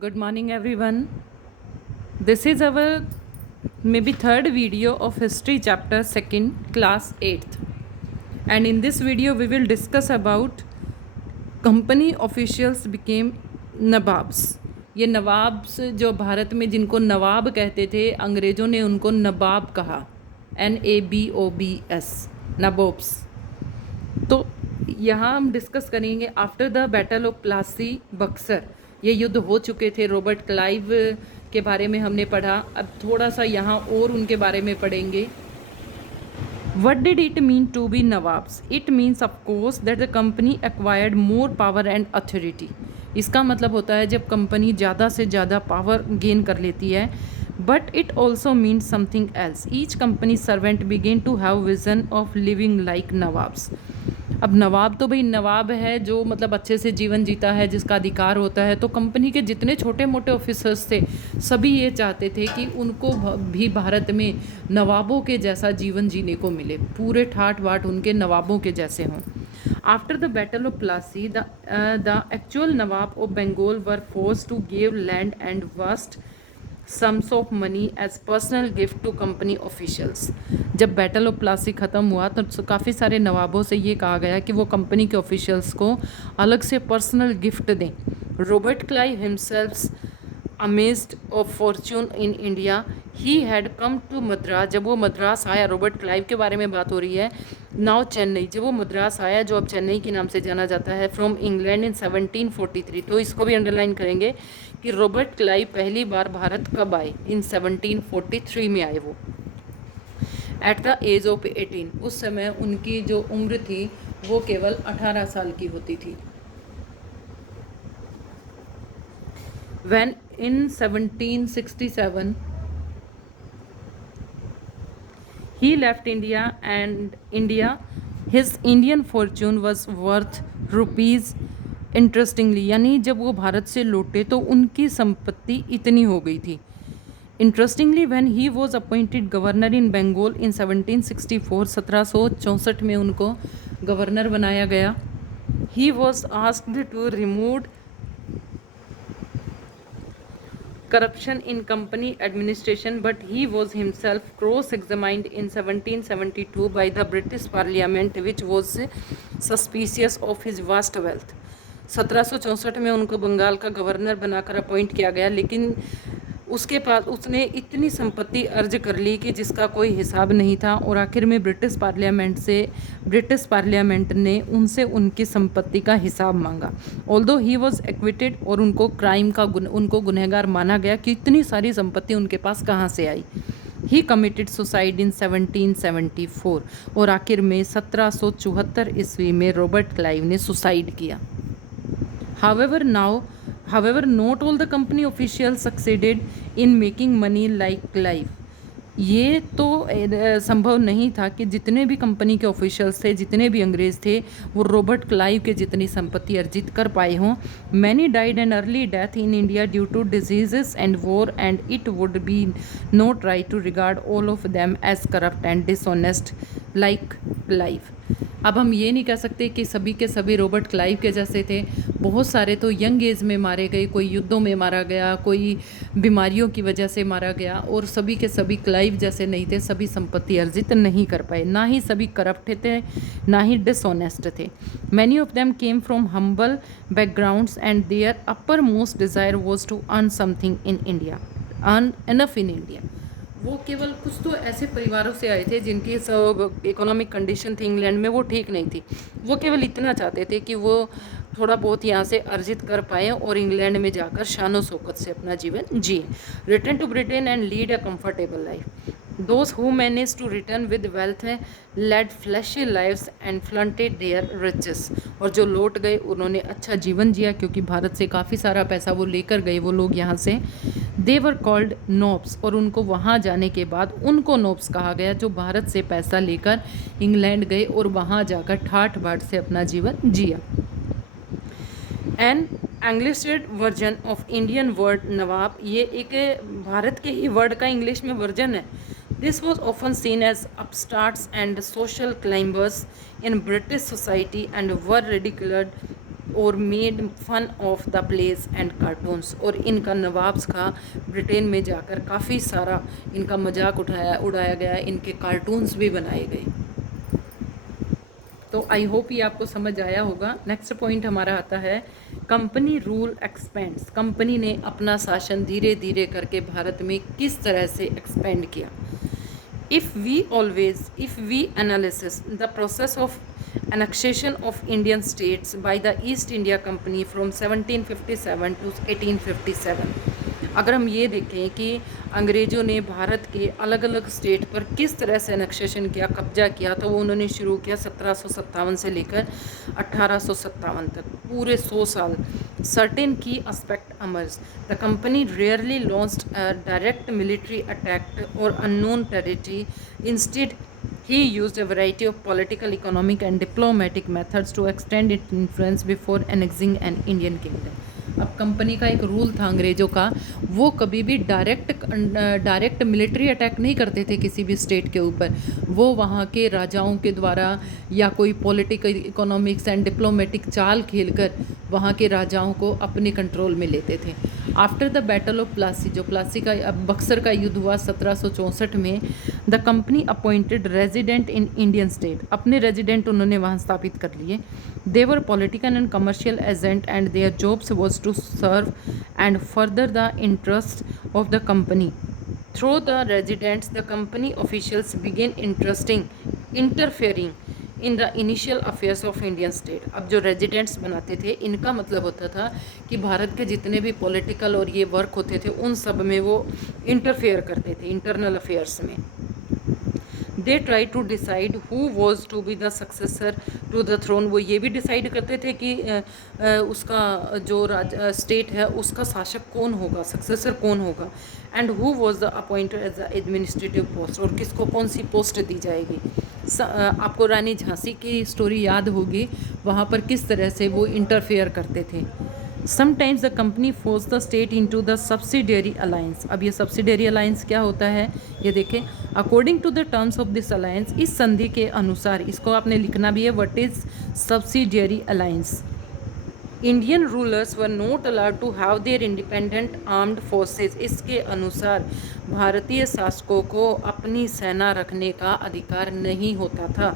Good morning, everyone. This is our maybe third video of history chapter second, class 8th. And in this video, we will discuss about company officials became nawabs. ये nawabs जो भारत में जिनको नवाब कहते थे, अंग्रेज़ों ने उनको नवाब कहा, NABOBS, नवाब्स। तो यहाँ हम डिस्कस करेंगे after the battle of Plassey Buxar. ये युद्ध हो चुके थे, रॉबर्ट क्लाइव के बारे में हमने पढ़ा। अब थोड़ा सा यहाँ और उनके बारे में पढ़ेंगे। What did it mean to be Nawabs? It means of course that the company acquired more power and authority. इसका मतलब होता है जब कंपनी ज़्यादा से ज़्यादा पावर गेन कर लेती है। But it also means something else. Each company servant begin to have vision of living like nawabs. अब नवाब तो भाई नवाब है जो मतलब अच्छे से जीवन जीता है, जिसका अधिकार होता है। तो कंपनी के जितने छोटे मोटे ऑफिसर्स थे सभी ये चाहते थे कि उनको भी भारत में नवाबों के जैसा जीवन जीने को मिले, पूरे ठाट बाट उनके नवाबों के जैसे हों। After the battle of Plassey the actual nawab of Bengal were force to give land and vast sums of money as personal gift to company officials. जब बैटल ऑफ प्लासी ख़त्म हुआ तो काफ़ी सारे नवाबों से ये कहा गया कि वो कंपनी के ऑफिशियल्स को अलग से पर्सनल गिफ्ट दें। Robert Clive himself amazed of fortune in India, he had come to Madras. जब वो मद्रास आया, रॉबर्ट क्लाइव के बारे में बात हो रही है, नाउ चेन्नई। जब वो मद्रास आया, जो अब चेन्नई के नाम से जाना जाता है, फ्रॉम इंग्लैंड इन 1743। तो इसको भी अंडरलाइन करेंगे कि रॉबर्ट क्लाइव पहली बार भारत कब आए, इन 1743 में आए वो, एट द एज ऑफ 18। उस समय उनकी जो उम्र थी वो केवल 18 साल की होती थी। When in 1767 he left India, and his Indian fortune was worth rupees interestingly, यानी जब वो भारत से लौटे तो उनकी संपत्ति इतनी हो गई थी। Interestingly when he was appointed governor in Bengal in 1764, 1764 में उनको गवर्नर बनाया गया। He was asked to remove corruption in company administration, but he was himself cross-examined in 1772 by the British Parliament, which was suspicious of his vast wealth. 1764 में उनको बंगाल का governor बनाकर appoint किया गया, लेकिन उसके पास उसने इतनी संपत्ति अर्ज कर ली कि जिसका कोई हिसाब नहीं था। और आखिर में ब्रिटिश पार्लियामेंट ने उनसे उनकी संपत्ति का हिसाब मांगा। ऑल्दो ही वॉज एक्विटेड, और उनको क्राइम का उनको गुनहगार माना गया कि इतनी सारी संपत्ति उनके पास कहाँ से आई। ही कमिटेड सुसाइड इन 1774, और आखिर में 1774 ईस्वी में रॉबर्ट क्लाइव ने सुसाइड किया। However, not all the company officials succeeded in making money like Clive. ये तो संभव नहीं था कि जितने भी कंपनी के ऑफिशियल्स थे, जितने भी अंग्रेज़ थे, वो रॉबर्ट क्लाइव के जितनी संपत्ति अर्जित कर पाए हों। Many died an early death in India due to diseases and war, and it would be not right to regard all of them as corrupt and dishonest like Clive. अब हम ये नहीं कह सकते कि सभी के सभी रॉबर्ट क्लाइव के जैसे थे। बहुत सारे तो यंग एज में मारे गए, कोई युद्धों में मारा गया, कोई बीमारियों की वजह से मारा गया, और सभी के सभी क्लाइव जैसे नहीं थे, सभी संपत्ति अर्जित नहीं कर पाए। ना ही सभी करप्ट थे, ना ही डिसऑनेस्ट थे। Many of them came from humble backgrounds, and their uppermost desire was to earn something in India, earn enough in India. वो केवल कुछ तो ऐसे परिवारों से आए थे जिनकी सब इकोनॉमिक कंडीशन थी इंग्लैंड में वो ठीक नहीं थी। वो केवल इतना चाहते थे कि वो थोड़ा बहुत यहाँ से अर्जित कर पाए और इंग्लैंड में जाकर शानो शौकत से अपना जीवन जिए। Return to Britain and lead a comfortable life. Those who managed to return with wealth led flashy lives and flaunted their riches. और जो लौट गए उन्होंने अच्छा जीवन जिया, क्योंकि भारत से काफ़ी सारा पैसा वो लेकर गए वो लोग यहाँ से। They were called nobs, और उनको वहाँ जाने के बाद उनको नोब्स कहा गया, जो भारत से पैसा लेकर इंग्लैंड गए और वहाँ जाकर ठाठ बाट से अपना जीवन जिया। An anglicised version of Indian word nawab, ये एक भारत के ही वर्ड का इंग्लिश में वर्जन है। This was often seen as upstarts and social climbers in British society and were ridiculed or made fun of the place and cartoons, और इनका नवाब्स का ब्रिटेन में जाकर काफ़ी सारा इनका मजाक उड़ाया गया, इनके कार्टून्स भी बनाए गए। तो आई होप ये आपको समझ आया होगा। नेक्स्ट पॉइंट हमारा आता है कंपनी रूल एक्सपेंड्स। कंपनी ने अपना शासन धीरे धीरे करके भारत में किस तरह से एक्सपेंड किया। If we analysis the process of annexation of Indian states by the East India Company from 1757 to 1857, अगर हम ये देखें कि अंग्रेज़ों ने भारत के अलग अलग स्टेट पर किस तरह से एनेक्सेशन किया, कब्जा किया, तो वो उन्होंने शुरू किया 1757 से लेकर 1857 तक, पूरे 100 साल। सर्टेन की एस्पेक्ट अमर्स, the company rarely launched a direct military attack or unknown territory, instead he used a variety of political, economic and diplomatic methods to extend its influence before annexing an Indian kingdom. अब company का एक rule था अंग्रेज़ों का, वो कभी भी direct military attack नहीं करते थे किसी भी स्टेट के ऊपर, वो वहाँ के राजाओं के द्वारा या कोई पॉलिटिकल, इकोनॉमिक्स एंड डिप्लोमेटिक चाल खेलकर वहाँ के राजाओं को अपने कंट्रोल में लेते थे। After the battle of Plassey, जो प्लासी का बक्सर का युद्ध हुआ 1764 में, the company appointed resident in Indian state, अपने रेजिडेंट उन्होंने वहाँ स्थापित कर लिए। They were political and commercial agent and their jobs was to serve and further the interest of the company. Through the residents the company officials began interfering in the initial affairs of Indian state. अब जो residents बनाते थे, इनका मतलब होता था कि भारत के जितने भी पॉलिटिकल और ये वर्क होते थे उन सब में वो इंटरफेयर करते थे, इंटरनल अफेयर्स में। They try to decide who was to be the successor to the throne, वो ये भी डिसाइड करते थे कि उसका जो स्टेट है उसका शासक कौन होगा, सक्सेसर कौन होगा, and who was the appointed as the administrative post, और किसको कौन सी पोस्ट दी जाएगी। आपको रानी झांसी की स्टोरी याद होगी, वहाँ पर किस तरह से वो इंटरफेयर करते थे। Sometimes the company force the state into the subsidiary alliance. अब ये सब्सिडियरी अलायंस क्या होता है, ये देखें। According to the terms of this alliance, इस संधि के अनुसार, इसको आपने लिखना भी है, what is subsidiary alliance. Indian rulers were not allowed to have their independent armed forces. इसके अनुसार भारतीय शासकों को अपनी सेना रखने का अधिकार नहीं होता था।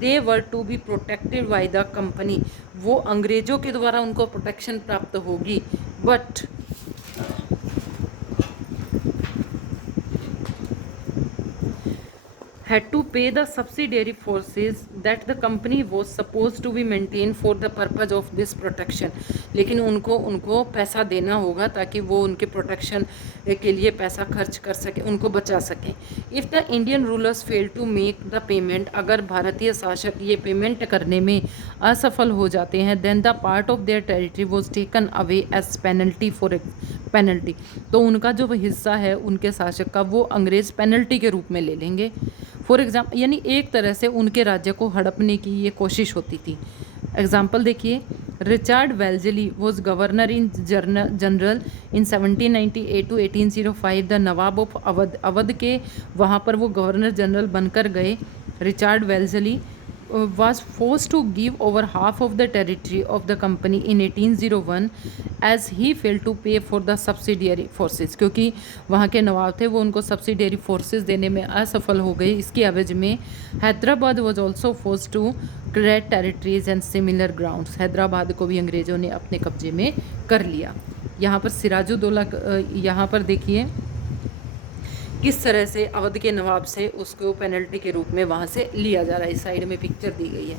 They were to be protected by the company, वो अंग्रेजों के द्वारा उनको प्रोटेक्शन प्राप्त होगी, but had to pay the subsidiary forces that the company was supposed to be maintained for the purpose of this protection। लेकिन उनको पैसा देना होगा ताकि वो उनके प्रोटेक्शन के लिए पैसा खर्च कर सके, उनको बचा सकें। If the Indian rulers fail to make the payment, अगर भारतीय शासक ये पेमेंट करने में असफल हो जाते हैं, then the part of their territory was taken away as penalty for penalty, तो उनका जो हिस्सा है उनके शासक का वो अंग्रेज़ पेनल्टी के रूप में ले लेंगे। फॉर एग्जाम्पल, यानी एक तरह से उनके राज्य को हड़पने की ये कोशिश होती थी। एग्जाम्पल देखिए, Richard Wellesley was governor in general in 1798 to 1805, the nawab of Awadh, Awadh के वहाँ पर वो गवर्नर जनरल बनकर गए। Richard Wellesley was forced to give over half of the territory of the company in 1801 as he failed to pay for the subsidiary forces, क्योंकि वहाँ के नवाब थे वो उनको सब्सिडियरी फोर्सेस देने में असफल हो गए। इसकी एवज में Hyderabad was also forced to create territories and similar grounds, Hyderabad को भी अंग्रेज़ों ने अपने कब्जे में कर लिया। यहाँ पर सिराजुद्दौला, यहाँ पर देखिए किस तरह से अवध के नवाब से उसको पेनल्टी के रूप में वहाँ से लिया जा रहा है। इस साइड में पिक्चर दी गई है।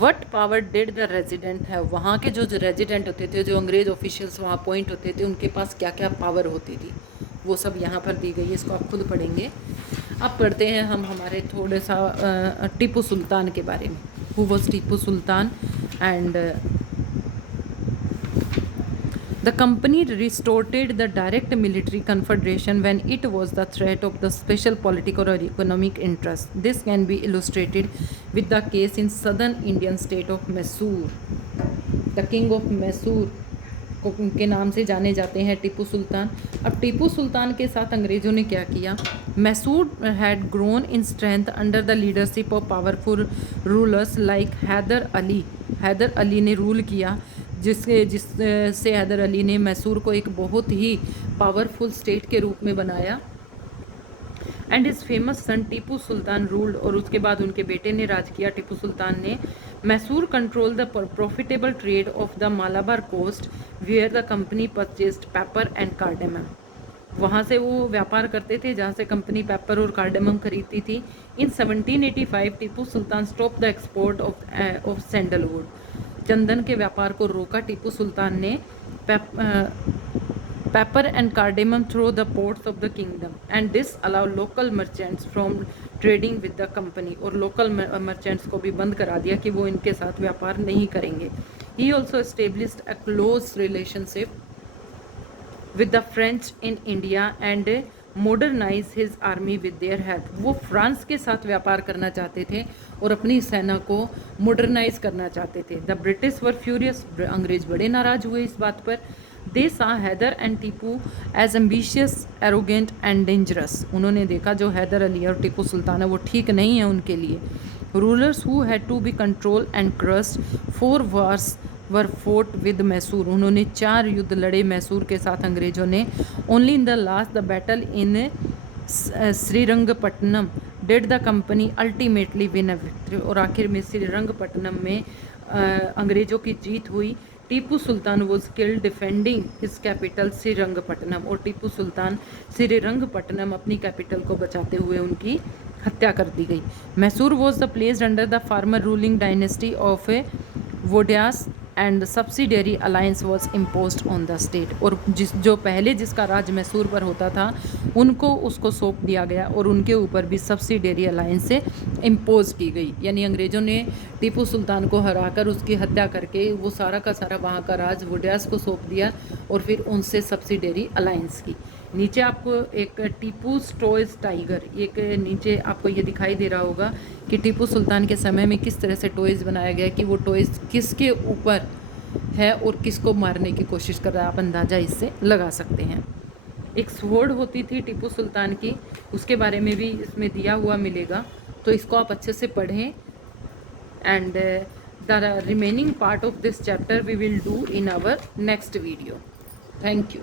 What power did the resident है, वहाँ के जो रेजिडेंट होते थे, जो अंग्रेज ऑफिशियल्स वहाँ अपॉइंट होते थे, उनके पास क्या क्या पावर होती थी, वो सब यहाँ पर दी गई है। इसको आप खुद पढ़ेंगे। अब पढ़ते हैं हम हमारे थोड़े सा टीपू सुल्तान के बारे में। Who was Tipu sultan and the company restored the direct military confederation when it was the threat of the special political or economic interest. This can be illustrated with the case in southern Indian state of Mysore. The king of Mysore के नाम से जाने जाते हैं टीपू सुल्तान। अब टीपू सुल्तान के साथ अंग्रेज़ों ने क्या किया, Mysore had grown in strength under the leadership of powerful rulers like Hyder Ali. Hyder Ali ने रूल किया, जिससे हैदर अली ने मैसूर को एक बहुत ही पावरफुल स्टेट के रूप में बनाया। And is famous son Tipu Sultan ruled, और उसके बाद उनके बेटे ने राज किया, टीपू सुल्तान ने। Mysore control the profitable trade of the Malabar coast where the company purchased pepper and cardamom. वहाँ से वो व्यापार करते थे जहाँ से कंपनी पेपर और कार्डेमम खरीदती थी। In 1785 Tipu Sultan stop the export of sandalwood. चंदन के व्यापार को रोका टीपू सुल्तान ने। Pepper and cardamom through the ports of the kingdom, and this allow local merchants from trading with the company. और लोकल मर्चेंट्स को भी बंद करा दिया कि वो इनके साथ व्यापार नहीं करेंगे। He also established a close relationship with the French in India and modernise his army with their help. वो फ्रांस के साथ व्यापार करना चाहते थे और अपनी सेना को मॉडर्नाइज करना चाहते थे। द ब्रिटिश वर फ्यूरियस, अंग्रेज बड़े नाराज हुए इस बात पर। They saw Hyder and Tipu as ambitious, arrogant and dangerous. उन्होंने देखा जो हैदर अली और टीपू सुल्तान है वो ठीक नहीं है उनके लिए। Rulers who had to be control and crushed, 4 wars were fought with Mysore. उन्होंने 4 युद्ध लड़े मैसूर के साथ अंग्रेजों ने। Only in the last the battle in Srirangapatnam did the company ultimately win a victory. और आखिर में श्रीरंगपट्टनम में अंग्रेजों की जीत हुई। Tipu Sultan was killed defending his capital Srirangapatnam. और टीपू सुल्तान श्रीरंगपट्टनम अपनी कैपिटल को बचाते हुए उनकी हत्या कर दी गई। Mysore was the placed under the former ruling dynasty of Wodeyars and subsidiary alliance was imposed on the state. और जो पहले जिसका राज मैसूर पर होता था उनको उसको सौंप दिया गया और उनके ऊपर भी सब्सिडरी अलायंस से इम्पोज की गई। यानी अंग्रेज़ों ने टीपू सुल्तान को हराकर उसकी हत्या करके वो सारा का सारा वहाँ का राज वोडियास को सौंप दिया और फिर उनसे सब्सिडरी अलायंस की। नीचे आपको एक टीपू टॉयज टाइगर, एक नीचे आपको ये दिखाई दे रहा होगा कि टीपू सुल्तान के समय में किस तरह से टॉयज़ बनाया गया कि वो टॉयज़ किसके ऊपर है और किसको मारने की कोशिश कर रहा है, आप अंदाज़ा इससे लगा सकते हैं। एक स्वॉर्ड होती थी टीपू सुल्तान की, उसके बारे में भी इसमें दिया हुआ मिलेगा, तो इसको आप अच्छे से पढ़ें। And the remaining part of this chapter we will do in our next video. Thank you.